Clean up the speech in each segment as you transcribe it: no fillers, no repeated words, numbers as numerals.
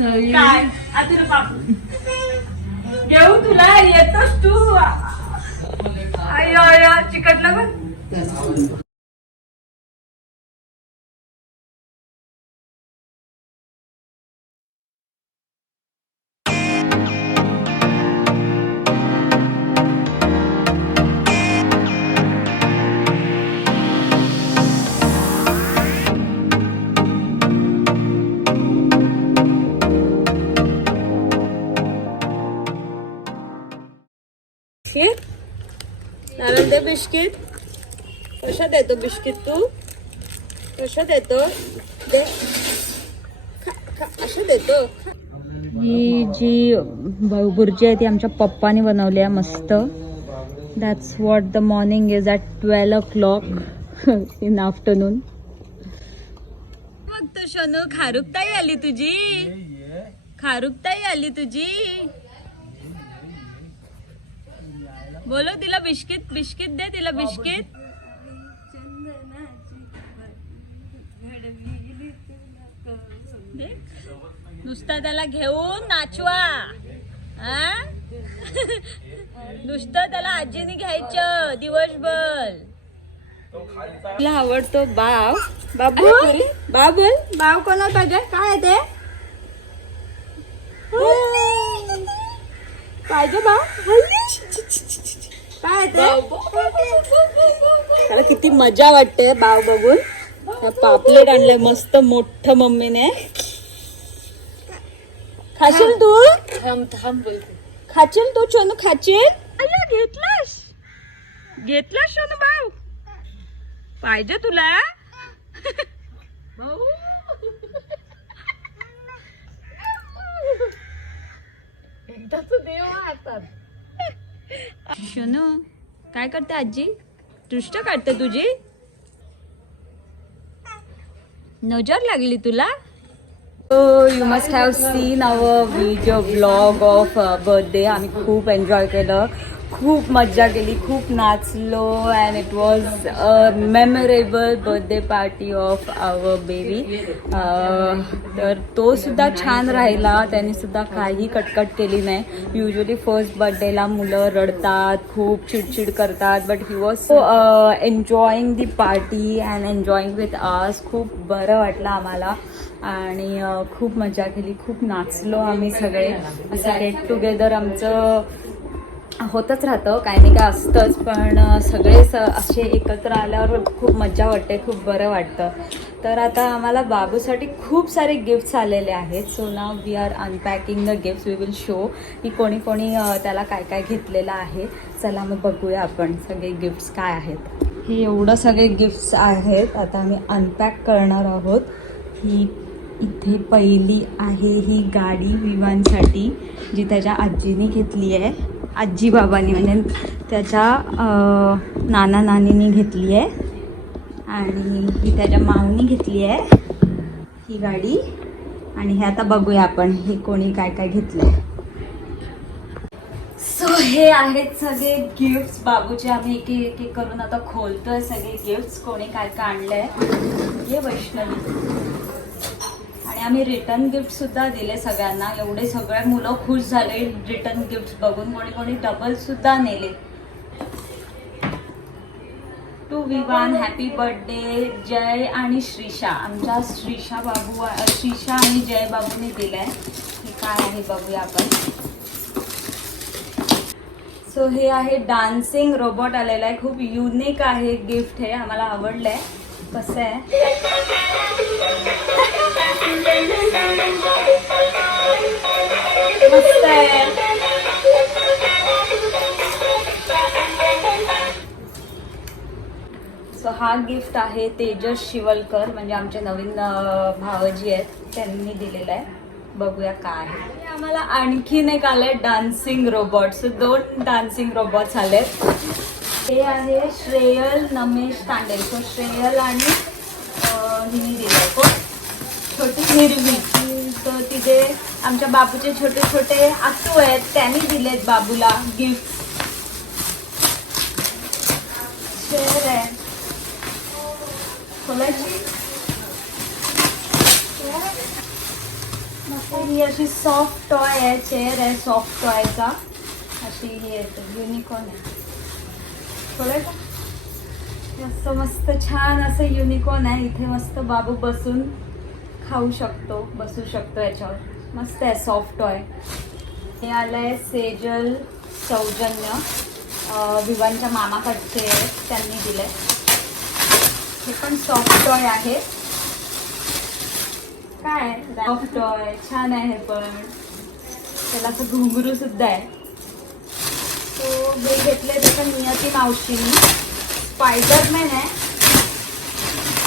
काय तुला पापू घेऊ तुला येतोस तू अयो अयो चिकटलं बघ. लावेल दे बिस्किट. कशा देतो बिस्किट तू? कशा देतो? दे अशा देतो. ही जी भुर्जी आहे ती आमच्या पप्पाने बनवली आहे मस्त. That's what the morning is at 12 o'clock in afternoon. बघ तो शनू खारुकताई आली तुझी. खारुकताई आली तुझी. बोलो तिला बिस्किट बिस्किट दे तिला बिस्किट. नुसता त्याला घेऊन नाचवा. नुसतं त्याला आजीने घ्यायचं दिवसभर. तिला आवडतो बाव. बाबू बाव बोल. बाव कोणा पाहिजे? काय ते पाहिजे बाव? काय ते? त्याला किती मजा वाटते बाव बघून. पापलेट आणलंय मस्त मोठं मम्मीने. खाशील तू? खाशील तू सोनू? खाशील? घेतलास घेतलास सोनू बाव? पाहिजे तुला? सोनू काय करते आजी? दृष्ट काढते तुझी? नजर लागली तुला? You must have seen our video blog of birthday. आम्ही खूप एन्जॉय केलं, खूप मज्जा केली, खूप नाचलो and it was a memorable birthday party of our baby. तर तो सुद्धा छान राहिला. त्यांनी सुद्धा काही कटकट केली नाही. युजली फर्स्ट बर्थडेला मुलं रडतात, खूप चिडचिड करतात, but he was so enjoying the party and enjoying with आस. खूप बरं वाटलं आम्हाला आणि खूप मजा केली, खूप नाचलो आम्ही सगळे. असं गेट टुगेदर आमचं होतच राहतं, काही नाही काय असतंच, पण सगळे असे एकत्र आल्यावर खूप मजा वाटते, खूप बरं वाटतं. तर आता आम्हाला बाबूसाठी खूप सारे गिफ्ट्स आलेले आहेत. So now we are unpacking the gifts. We will show की कोणी कोणी त्याला काय काय घेतलेलं आहे. चला मग बघूया आपण सगळे गिफ्ट्स काय आहेत. हे एवढं सगळे गिफ्ट्स आहेत. आता आम्ही अनपॅक करणार आहोत. ही इथे पहिली आहे ही गाडी विवांसाठी, जी त्याच्या आजीने घेतली आहे. आजी बाबांनी म्हणजे त्याच्या नाना नानींनी घेतली आहे आणि ही त्याच्या माऊनी घेतली आहे ही गाडी. आणि हे आता बघूया आपण हे कोणी काय काय घेतलं आहे. सो हे आहेत सगळे गिफ्ट्स बाबूचे. आम्ही एक एक करून आता खोलतोय सगळे गिफ्ट्स, कोणी काय काय आणलंय. हे वैष्णवी. आणि आम्ही रिटर्न गिफ्ट सुद्धा दिले सगळ्यांना. एवढे सगळे मुलं खुश झाले रिटर्न गिफ्ट बघून. कोणी कोणी डबल सुद्धा नेले. टू विवान हॅपी बर्थडे जय आणि श्रीषा. आमच्या श्रीषा आणि जय बाबूने दिलंय. हे काय आहे बघूया आपण. सो हे आहे डान्सिंग रोबोट आलेला आहे. खूप युनिक आहे गिफ्ट. हे आम्हाला आवडलंय. कसं आहे मस्त आहे. सो हा गिफ्ट आहे तेजस शिवलकर, म्हणजे आमचे नवीन भावजी आहेत, त्यांनी दिलेला आहे. बघूया काय आहे. आम्हाला आणखीन एक आलंय dancing robot. So 2 dancing robots आलेत. हे आहे श्रेयल नमेश तांडेल. सो श्रेयल आणि हिने दिलंय को छोटी हिरवी. तर तिथे आमच्या बाबूचे छोटे छोटे आतू आहेत, त्यांनी दिलेत बाबूला गिफ्ट. शेअर आहे खोलायची. ही अशी सॉफ्ट टॉय आहे, चेअर आहे सॉफ्ट टॉयचा, अशी ही येते, युनिकॉर्न आहे. थोडं का मस्त मस्त छान असं युनिकॉर्न आहे. इथे मस्त बाबू बसून खाऊ शकतो, बसू शकतो याच्यावर. मस्त आहे सॉफ्ट टॉय. हे आलंय सेजल सौजन्य, विवांच्या मामाकडचे त्यांनी दिलंय. हे पण सॉफ्ट टॉय आहे. काय सॉफ्ट टॉय छान आहे. पण त्याला असं घुंगरू सुद्धा आहे. तो हे घेतले त्याचं नियती मावशीनी. स्पायडरमॅन आहे,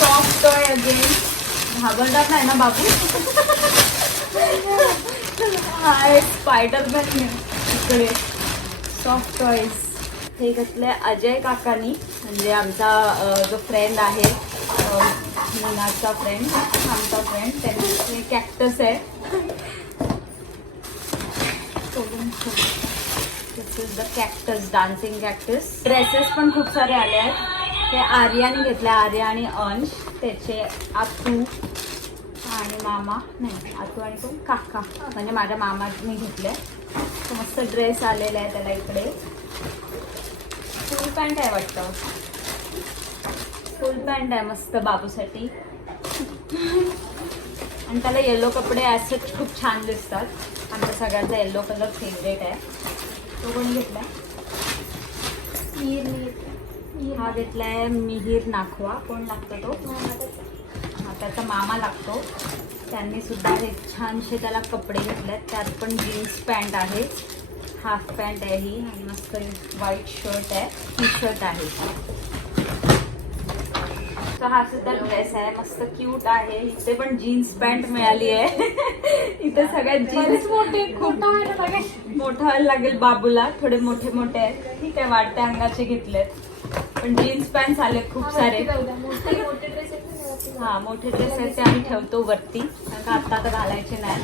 सॉफ्ट टॉय अगेन. घाबरणार नाही ना बाबू? हाय स्पायडरमॅन इकडे सॉफ्ट टॉयज. हे घेतलंय अजय काकानी, म्हणजे आमचा जो फ्रेंड आहे, मीनाचा फ्रेंड, आमचा फ्रेंड. त्यांचे कॅक्टस आहे. This is the cactus, dancing cactus. Dresses पण खूप सारे आले आहेत. ते आर्याने घेतले, आर्या आणि अंश. त्याचे आतू आणि मामा, नाही आतू आणि कोण काका, म्हणजे माझ्या मामाने घेतले. तो मस्त ड्रेस आलेला आहे त्याला. इकडे फुल पॅन्ट आहे वाटतं, फुल पॅन्ट आहे मस्त बाबूसाठी. आणि त्याला येलो कपडे ॲसेट खूप छान दिसतात. आमच्या सगळ्यांचा येलो कलर फेवरेट आहे. तो कोणी घेतलाय? हा घेतलाय मिहीर नाखवा. कोण लागतो तो? हा त्याचा मामा लागतो. त्यांनी सुद्धा हे छानसे त्याला कपडे घेतलेत. त्यात पण जीन्स पॅन्ट आहे, हाफ पॅन्ट आहे ही, आणि मस्त व्हाईट शर्ट आहे, टी शर्ट आहे. तर हा सुद्धा ड्रेस आहे, मस्त क्यूट आहे. इथे पण जीन्स पॅन्ट मिळाली आहे. इथे सगळ्यात जीन्स मोठे, खूप मोठा व्हायला लागेल बाबूला. थोडे मोठे मोठे आहेत. ठीक आहे, वाटत्या अंगाचे घेतलेत. पण जीन्स पॅन्ट आले खूप सारे. हा मोठे ड्रेस आहेत ते आम्ही ठेवतो वरती, कारण का आता तर घालायचे नाही.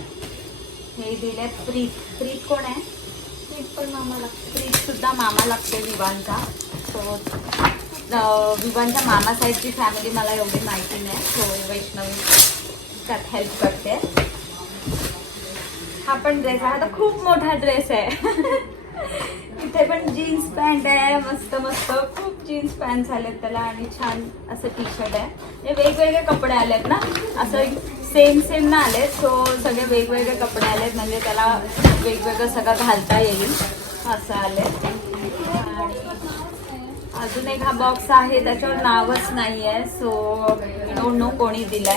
हे दिले प्रीत. प्रीत कोण आहे? प्रीत पण मामा लागते. प्रीत सुद्धा मामा लागते विवांचा. सो विवांच्या मामा साईडची फॅमिली मला एवढी माहिती नाही. सो वैष्णवी त्यात हेल्प करते. हा पण ड्रेस आहे, आता खूप मोठा ड्रेस आहे. इथे पण जीन्स पॅन्ट आहे, मस्त मस्त खूप जीन्स पॅन्ट आलेत त्याला. आणि छान असं टी शर्ट आहे. हे वेगवेगळे कपडे आलेत ना, असं सेम सेम ना आलेत. सो सगळे वेगवेगळे कपडे आलेत, म्हणजे त्याला वेगवेगळं सगळं घालता येईल असं आले. आणि अजून एक हा बॉक्स आहे, त्याच्यावर नावच नाही आहे. सो डोंट नो कोणी दिलाय.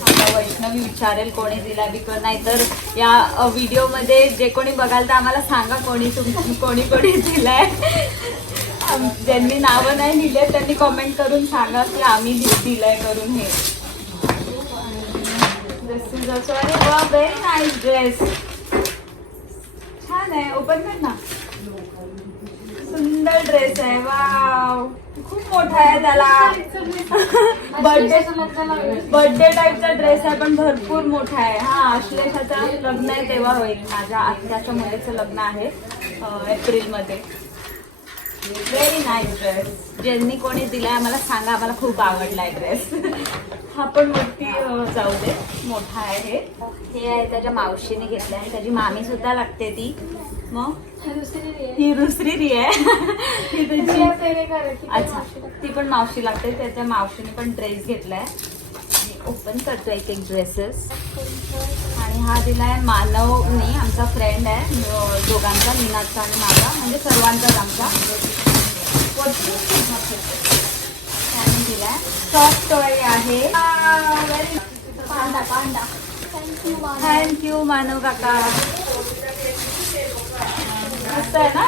आता वैष्णवी विचारेल कोणी दिला, बिकॉज नाहीतर या व्हिडिओमध्ये जे कोणी बघाल तर आम्हाला सांगा कोणी कोणी दिलाय. ज्यांनी नावं नाही लिहिले त्यांनी कॉमेंट करून सांगा की आम्ही दिलंय करून. हे दिस इज ऑल्सो, अरे वा व्हेरी नाईस ड्रेस, छान आहे. ओपन कर ना. सुंदर ड्रेस आहे. वाव, खूप मोठा आहे. त्याला बर्थडे टाईपचा ड्रेस आहे, पण भरपूर मोठा आहे. हा अश्लेषाचा लग्न आहे तेव्हा होईल. माझ्या आत्याच्या मुलीचं लग्न आहे एप्रिलमध्ये. Very nice dress. ज्यांनी कोणी दिलाय आम्हाला सांगा, आम्हाला खूप आवडलाय ड्रेस. हा पण वरती जाऊ दे, मोठा आहे. हे आहे त्याच्या मावशीने घेतलाय, आणि त्याची मामी सुद्धा लागते ती. मग ही दुसरी री आहे. अच्छा, ती पण मावशी लागते. त्याच्या मावशीने पण ड्रेस घेतलाय. ओपन करतो एक एक ड्रेसेस. आणि हा दिलाय मानवनी, आमचा फ्रेंड आहे दोघांचा, मीनाचा आणि माझा, म्हणजे सर्वांचाच आमचा. त्याने दिलाय सॉफ्ट टॉय आहे. थँक्यू मानव काका. मस्त आहे ना,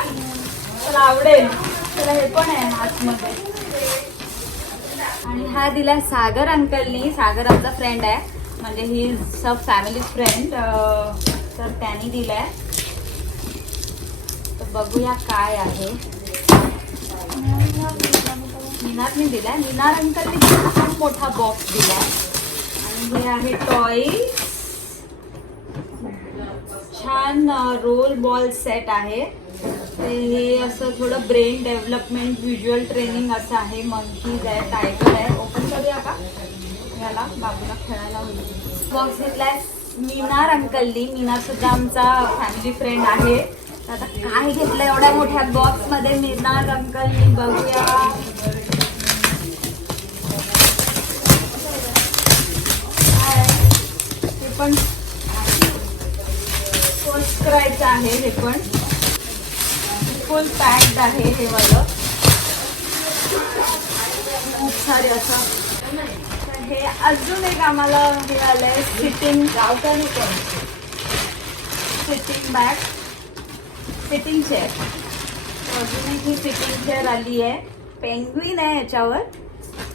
त्याला आवडेल. त्याला हे पण आहे आतमध्ये. आणि हा दिलाय सागर अंकलनी. सागर आमचा फ्रेंड आहे, म्हणजे ही सब फॅमिली फ्रेंड. तर त्यांनी दिलाय. तर बघूया काय आहे. मीनारने दिलाय. मीनार अंकलने खूप मोठा बॉक्स दिलाय. आणि हे आहे टॉय, छान रोल बॉल सेट आहे. हे असं थोडं ब्रेन डेव्हलपमेंट, व्हिज्युअल ट्रेनिंग असं आहे. मंकीज आहे, टायगर आहे. ओपन करूया का याला, बाबूला खेळायला होईल. बॉक्स घेतलाय मीनार अंकलनी. मीनार सुद्धा आमचा फॅमिली फ्रेंड आहे. आता काय घेतलं एवढ्या मोठ्या बॉक्स मध्ये मीनार अंकलनी बघूया. हे पण पोस्ट करायचं आहे. हे पण फुल पॅक्ड आहे हे वालं. खूप सारे असं. हे अजून एक आम्हाला हे आलंय सिटिंग बॅग, सिटिंग चेअर. अजून एक ही सिटिंग चेअर आली आहे. पेंग्विन आहे याच्यावर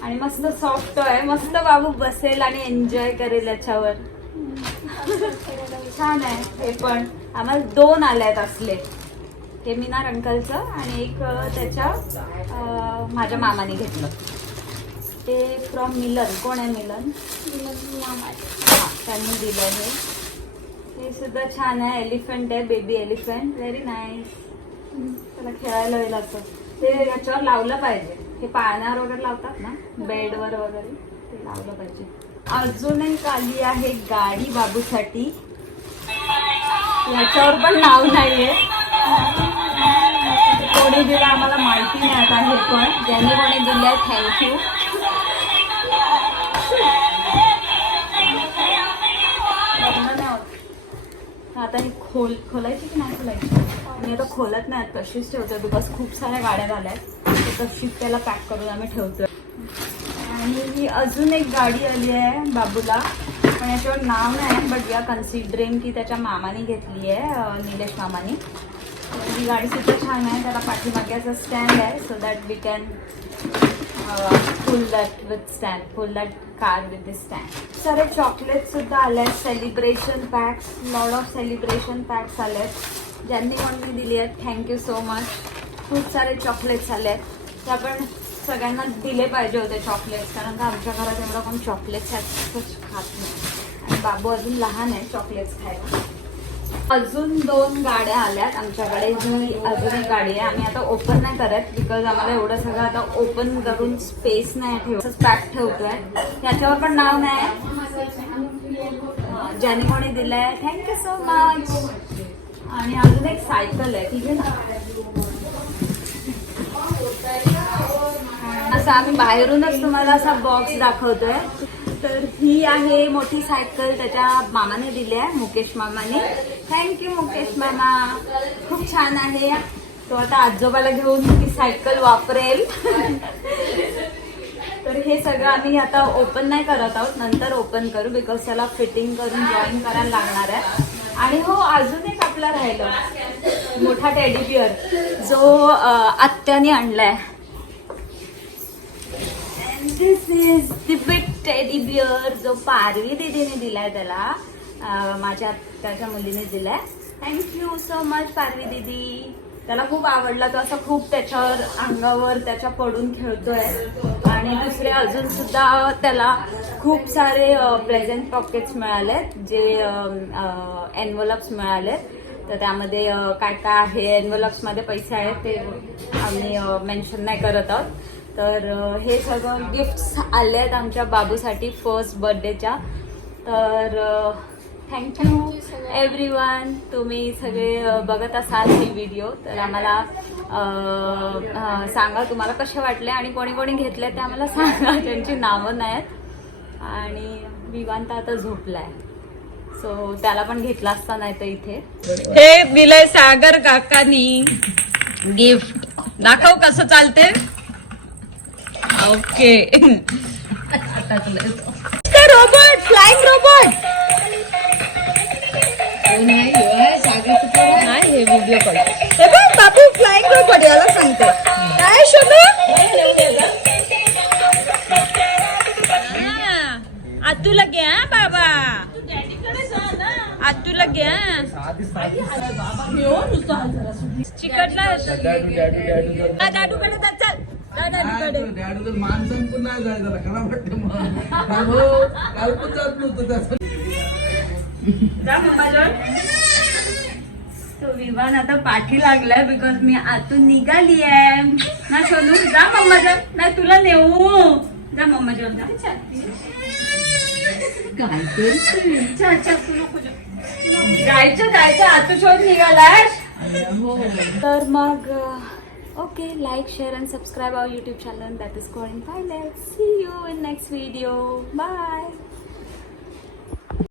आणि मस्त सॉफ्ट आहे. मस्त बाबू बसेल आणि एन्जॉय करेल याच्यावर. छान आहे. हे पण आम्हाला 2 आले आहेत असले. हे मीनार अंकलचं आणि एक त्याच्या माझ्या मामाने घेतलं. ते फ्रॉम मिलन. कोण आहे मिलन? त्यांनी दिलं आहे. हे सुद्धा छान आहे. एलिफंट आहे, बेबी एलिफंट. Very nice. त्याला खेळायला होईल असं. ते याच्यावर लावलं पाहिजे. हे पाळण्यावर वगैरे लावतात ना, बेडवर वगैरे, ते लावलं पाहिजे. अजून एक आली आहे गाडी बाबूसाठी. याच्यावर पण नाव नाहीये. कोणी दिलं आम्हाला माहिती नाही आता. हे पण ज्यांनी कोणी दिलंय थँक्यू. आता ही खोलायची की नाही खोलायची? मी आता खोलत नाही, तशीच ठेवतोय बिकॉज खूप साऱ्या गाड्या झाल्यात. तशीच त्याला पॅक करून आम्ही ठेवतोय. आणि ही अजून एक गाडी आली आहे बाबूला, पण याच्यावर नाव नाही. बट या कन्सिडरिंग की त्याच्या मामाने घेतली आहे, निलेश मामाने. ही गाडी सुद्धा छान आहे. त्याला पाठीमाग्याचा स्टँड आहे so that we can pull that with stand, pull that car with this stand. सारे चॉकलेट सुद्धा आले आहेत. Celebration packs, lot of celebration packs आले आहेत. ज्यांनी कोणी दिली आहेत थँक्यू सो मच. खूप सारे चॉकलेट्स आले आहेत. ते आपण सगळ्यांना दिले पाहिजे होते चॉकलेट्स, कारण का आमच्या घरात एवढं कोण चॉकलेट्स खात नाही आणि बाबू अजून लहान आहे चॉकलेट्स खायला. अजून 2 गाड्या आल्यात आमच्याकडे. ही अजून एक गाडी आहे. आम्ही आता ओपन नाही करत बिकॉज आम्हाला एवढं सगळं आता ओपन करून स्पेस नाही ठेवत, पॅक ठेवतोय. याच्यावर पण नाव नाही. ज्याने कोणी दिलंय थँक्यू सो मच. आणि अजून एक सायकल आहे, ठीक आहे ना. असं आम्ही बाहेरूनच तुम्हाला असा बॉक्स दाखवतोय. तर ही आहे मोठी सायकल, त्याच्या मामाने दिली आहे, मुकेश मामाने. थँक्यू मुकेश मामा. खूप छान आहे. तो आता आजोबाला घेऊन ही सायकल वापरेल. तर हे सगळं आम्ही आता ओपन नाही करत आहोत, नंतर ओपन करू बिकॉज त्याला फिटिंग करून ड्रॉइंग करायला लागणार आहे. आणि हो अजून एक आपला राहिलं मोठा टेडी बिअर जो आत्याने आणलाय. This is the big teddy bear जो पारवी दीदीने दिलाय त्याला, माझ्या त्याच्या मुलीने दिलाय. थँक्यू सो मच पारवी दीदी. त्याला खूप आवडला. तो असं खूप त्याच्यावर अंगावर त्याच्या पडून खेळतोय. आणि दुसरे अजून सुद्धा त्याला खूप सारे प्रेझेंट पॉकेट्स मिळालेत, जे एनव्हलप्स मिळालेत. तर त्यामध्ये काय काय आहे, एनव्हलप्समध्ये पैसे आहेत ते आम्ही मेन्शन नाही करत आहोत. तर हे सगळं गिफ्ट्स आले आहेत आमच्या बाबूसाठी फर्स्ट बर्थडेच्या. तर थँक्यू एव्हरीवन. तुम्ही सगळे बघत असाल ही व्हिडिओ, तर आम्हाला सांगा तुम्हाला कसे वाटले आणि कोणी कोणी घेतले ते आम्हाला सांगा. त्यांची नावं नाहीत. आणि विवांत आता झोपलाय सो त्याला पण घेतला असता नाही तर इथे. हे दिलंय सागर काकानी गिफ्ट. दाखव कसं चालते. ओके. Robot, flying robot. नाही हे व्हिडिओ कॉल. हे बघ बाबू फ्लाइंग रोबोट याला सांगतो. काय शोभा आतूला घ्या बाबा, आतूला घ्या. चिकटला दादूकडे चल. तो विवान आता पाठी लागलाय बिकॉज मी आतून निघाली आहे ना. सोनू जा मम्मा जा. नाही तुला नेऊ. जा मम्मा जेवण जा. काय करते जायचं आता शोध निघालास. हो तर मग okay, like share and subscribe our YouTube channel that is called Pilot. See you in next video. Bye.